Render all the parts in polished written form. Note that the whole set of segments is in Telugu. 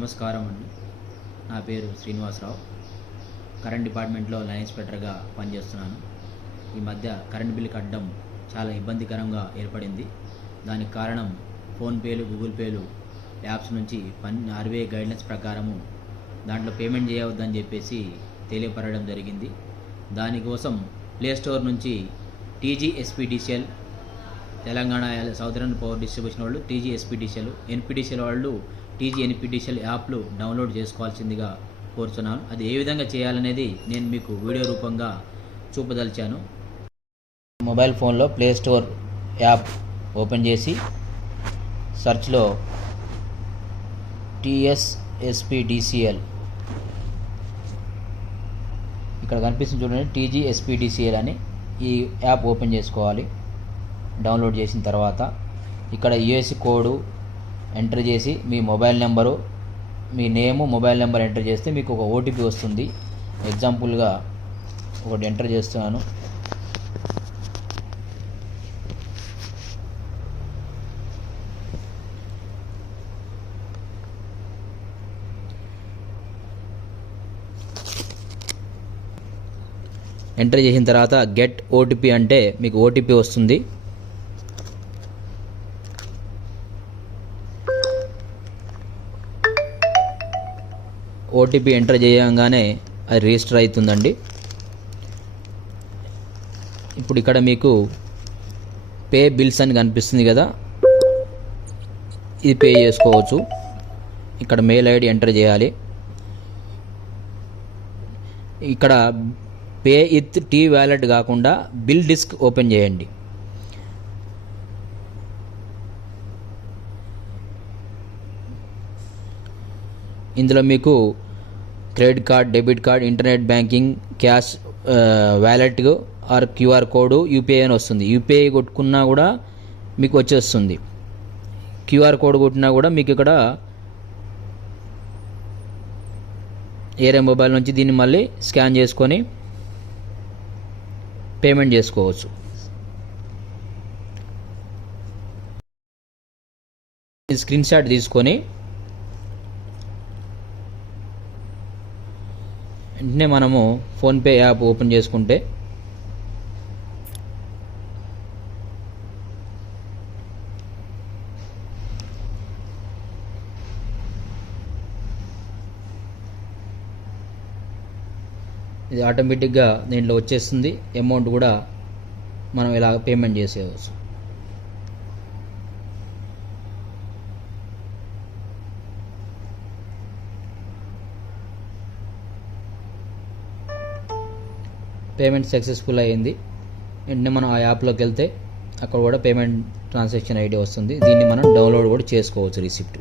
నమస్కారం అండి. నా పేరు శ్రీనివాసరావు. కరెంట్ డిపార్ట్మెంట్లో లైన్ ఇన్స్పెక్టర్గా పనిచేస్తున్నాను. ఈ మధ్య కరెంట్ బిల్ కట్టడం చాలా ఇబ్బందికరంగా ఏర్పడింది. దానికి కారణం ఫోన్పేలు, గూగుల్ పేలు యాప్స్ నుంచి ఆర్బీఐ గైడ్లైన్స్ ప్రకారము దాంట్లో పేమెంట్ చేయవద్దని చెప్పేసి తెలియపరచడం జరిగింది. దానికోసం ప్లేస్టోర్ నుంచి TGSPDCL, Telangana southern power distribution వాళ్ళు టీజీఎస్పీడీసీఎల్, ఎన్పీడీసీఎల్ వాళ్ళు టీజీఎన్పీడీసీఎల్ యాప్లు డౌన్లోడ్ చేసుకోవాల్సిందిగా కోరుతున్నాను. అది ఏ విధంగా చేయాలనేది నేను మీకు వీడియో రూపంగా చూపదలిచాను. మొబైల్ ఫోన్లో ప్లేస్టోర్ యాప్ ఓపెన్ చేసి సెర్చ్లో టీఎస్ఎస్పీడీసీఎల్ ఇక్కడ కనిపిస్తుంది చూడండి, టీజీఎస్పీడీసీఎల్ అని ఈ యాప్ ఓపెన్ చేసుకోవాలి. డౌన్లోడ్ చేసిన తర్వాత ఇక్కడ యూఎస్ కోడ్ ఎంటర్ చేసి మీ మొబైల్ నెంబరు, మీ నేము, మొబైల్ నెంబర్ ఎంటర్ చేస్తే మీకు ఒక ఓటీపీ వస్తుంది. ఎగ్జాంపుల్గా ఒకటి ఎంటర్ చేస్తున్నాను. ఎంటర్ చేసిన తర్వాత గెట్ ఓటీపీ అంటే మీకు ఓటీపీ వస్తుంది. ఓటీపీ ఎంటర్ చేయగానే అది రిజిస్టర్ అవుతుందండి. ఇప్పుడు ఇక్కడ మీకు పే బిల్స్ అని కనిపిస్తుంది కదా, ఇది పే చేసుకోవచ్చు. ఇక్కడ మెయిల్ ఐడి ఎంటర్ చేయాలి. ఇక్కడ పే విత్ టీ వ్యాలెట్ కాకుండా బిల్ డిస్క్ ఓపెన్ చేయండి. ఇందులో మీకు credit card, debit card, internet banking, cash wallet or QR code, UPI అని వస్తుంది. యూపీఐ కొట్టుకున్నా కూడా మీకు వచ్చేస్తుంది. క్యూఆర్ కోడ్ కొట్టినా కూడా మీకు ఇక్కడ ఏరే మొబైల్ నుంచి దీన్ని మళ్ళీ స్కాన్ చేసుకొని పేమెంట్ చేసుకోవచ్చు. స్క్రీన్ షాట్ తీసుకొని వెంటనే మనము ఫోన్పే యాప్ ఓపెన్ చేసుకుంటే ఇది ఆటోమేటిక్గా దీంట్లో వచ్చేస్తుంది. అమౌంట్ కూడా మనం ఇలా పేమెంట్ చేసేయవచ్చు. పేమెంట్ సక్సెస్ఫుల్ అయ్యింది. వెంటనే మనం ఆ యాప్లోకి వెళ్తే అక్కడ కూడా పేమెంట్ ట్రాన్సాక్షన్ ఐడి వస్తుంది. దీన్ని మనం డౌన్లోడ్ కూడా చేసుకోవచ్చు రిసిప్ట్.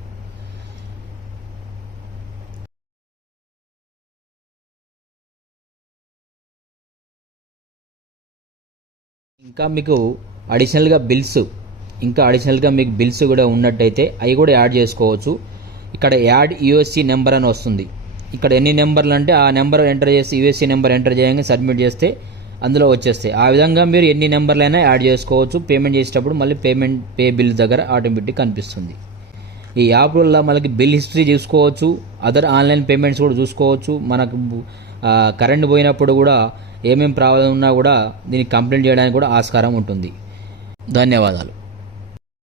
ఇంకా మీకు అడిషనల్గా మీకు బిల్స్ కూడా ఉన్నట్టయితే అవి కూడా యాడ్ చేసుకోవచ్చు. ఇక్కడ యాడ్ యూఎస్సీ నెంబర్ అని వస్తుంది. ఇక్కడ ఎన్ని నెంబర్లు అంటే ఆ నెంబర్ ఎంటర్ చేసి యూఎస్సీ నెంబర్ ఎంటర్ చేయగానే సబ్మిట్ చేస్తే అందులో వచ్చేస్తాయి. ఆ విధంగా మీరు ఎన్ని నెంబర్లైనా యాడ్ చేసుకోవచ్చు. పేమెంట్ చేసేటప్పుడు మళ్ళీ పే బిల్ దగ్గర ఆటోమేటిక్ కనిపిస్తుంది. ఈ యాప్ వల్ల మనకి బిల్ హిస్టరీ చూసుకోవచ్చు, అదర్ ఆన్లైన్ పేమెంట్స్ కూడా చూసుకోవచ్చు. మనకు కరెంట్ పోయినప్పుడు కూడా ఏమేమి ప్రాబ్లం ఉన్నా కూడా దీనికి కంప్లైంట్ చేయడానికి కూడా ఆస్కారం ఉంటుంది. ధన్యవాదాలు.